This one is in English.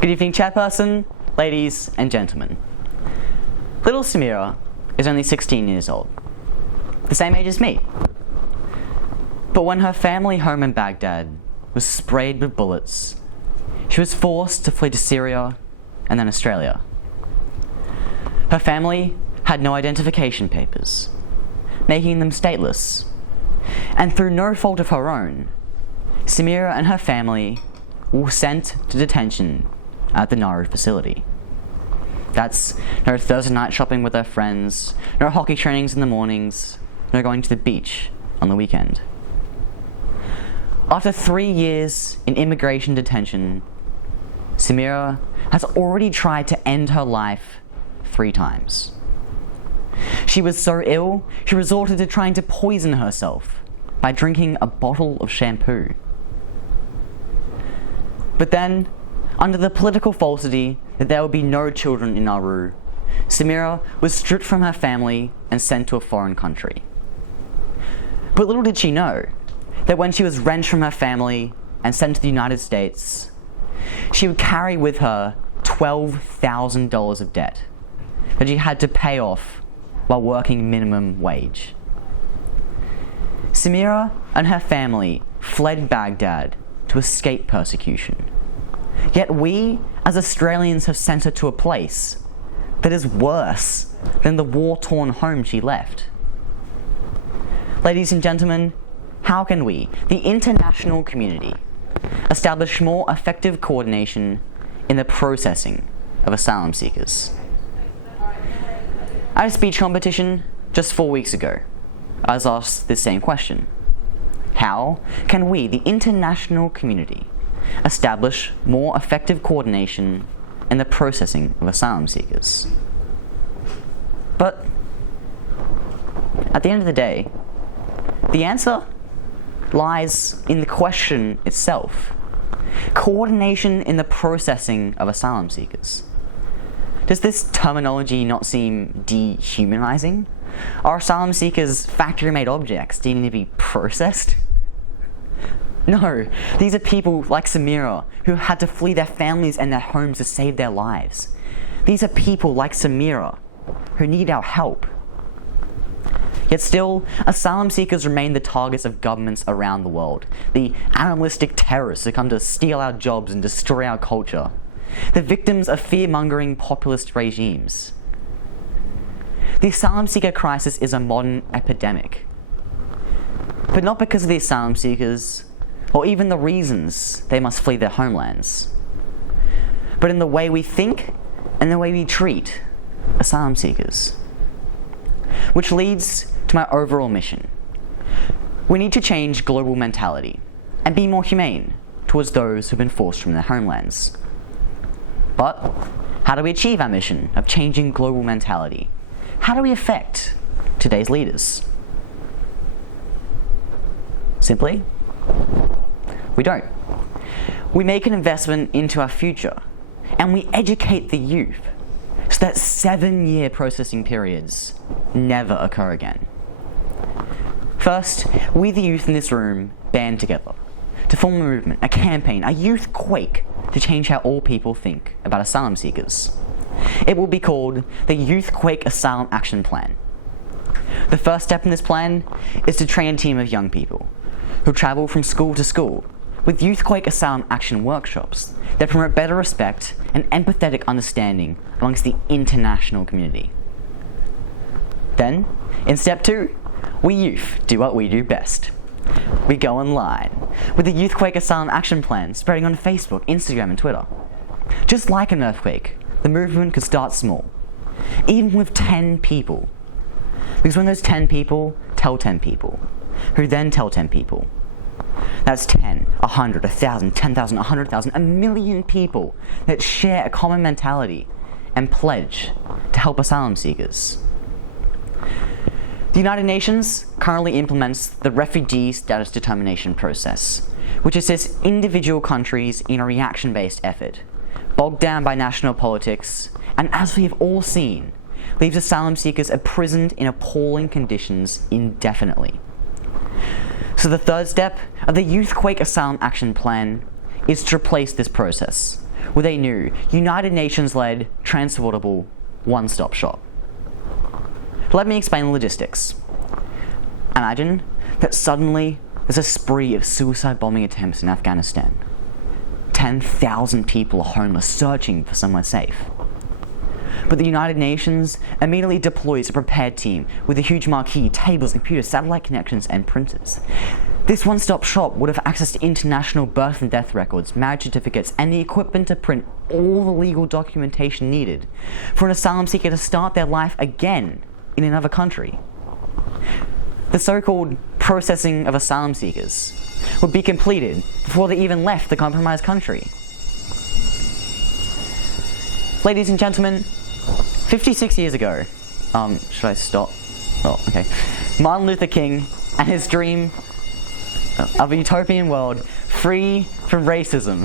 Good evening, chairperson, ladies and gentlemen. Little Samira is only 16 years old, the same age as me. But when her family home in Baghdad was sprayed with bullets, she was forced to flee to Syria and then Australia. Her family had no identification papers, making them stateless. And through no fault of her own, Samira and her family were sent to detention at the Nauru facility. That's no Thursday night shopping with their friends, no hockey trainings in the mornings, no going to the beach on the weekend. After 3 years in immigration detention, Samira has already tried to end her life 3 times. She was so ill, she resorted to trying to poison herself by drinking a bottle of shampoo. But then, under the political falsity that there would be no children in Nauru, Samira was stripped from her family and sent to a foreign country. But little did she know that when she was wrenched from her family and sent to the United States, she would carry with her $12,000 of debt that she had to pay off while working minimum wage. Samira and her family fled Baghdad to escape persecution. Yet we, as Australians, have sent her to a place that is worse than the war-torn home she left. Ladies and gentlemen, how can we, the international community, establish more effective coordination in the processing of asylum seekers? At a speech competition just 4 weeks ago, I was asked this same question. How can we, the international community, establish more effective coordination in the processing of asylum seekers? But at the end of the day, the answer lies in the question itself. Coordination in the processing of asylum seekers. Does this terminology not seem dehumanizing? Are asylum seekers factory-made objects needing to be processed? No, these are people like Samira who had to flee their families and their homes to save their lives. These are people like Samira who need our help. Yet still, asylum seekers remain the targets of governments around the world, the animalistic terrorists who come to steal our jobs and destroy our culture, the victims of fear-mongering populist regimes. The asylum seeker crisis is a modern epidemic, but not because of the asylum seekers, or even the reasons they must flee their homelands, but in the way we think and the way we treat asylum seekers. Which leads to my overall mission. We need to change global mentality and be more humane towards those who've been forced from their homelands. But how do we achieve our mission of changing global mentality? How do we affect today's leaders? Simply, we don't. We make an investment into our future, and we educate the youth so that 7-year processing periods never occur again. First, we the youth in this room band together to form a movement, a campaign, a youth Quake to change how all people think about asylum seekers. It will be called the Youth Quake Asylum Action Plan. The first step in this plan is to train a team of young people who travel from school to school with Youth Quake Asylum Action workshops that promote better respect and empathetic understanding amongst the international community. Then, in step 2, we youth do what we do best. We go online with the Youth Quake Asylum Action Plan spreading on Facebook, Instagram and Twitter. Just like an earthquake, the movement could start small, even with 10 people. Because when those 10 people tell 10 people, who then tell 10 people, that's 10, 100, 1,000, 10,000, 100,000, 1,000,000 people that share a common mentality and pledge to help asylum seekers. The United Nations currently implements the Refugee Status Determination process, which assists individual countries in a reaction-based effort, bogged down by national politics, and as we have all seen, leaves asylum seekers imprisoned in appalling conditions indefinitely. So the third step of the Youth Quake Asylum Action Plan is to replace this process with a new, United Nations-led, transportable, one-stop shop. Let me explain the logistics. Imagine that suddenly there's a spree of suicide bombing attempts in Afghanistan. 10,000 people are homeless, searching for somewhere safe. But the United Nations immediately deploys a prepared team with a huge marquee, tables, computers, satellite connections, and printers. This one-stop shop would have access to international birth and death records, marriage certificates, and the equipment to print all the legal documentation needed for an asylum seeker to start their life again in another country. The so-called processing of asylum seekers would be completed before they even left the compromised country. Ladies and gentlemen, 56 years ago, should I stop? Oh, okay. Martin Luther King and his dream of a utopian world free from racism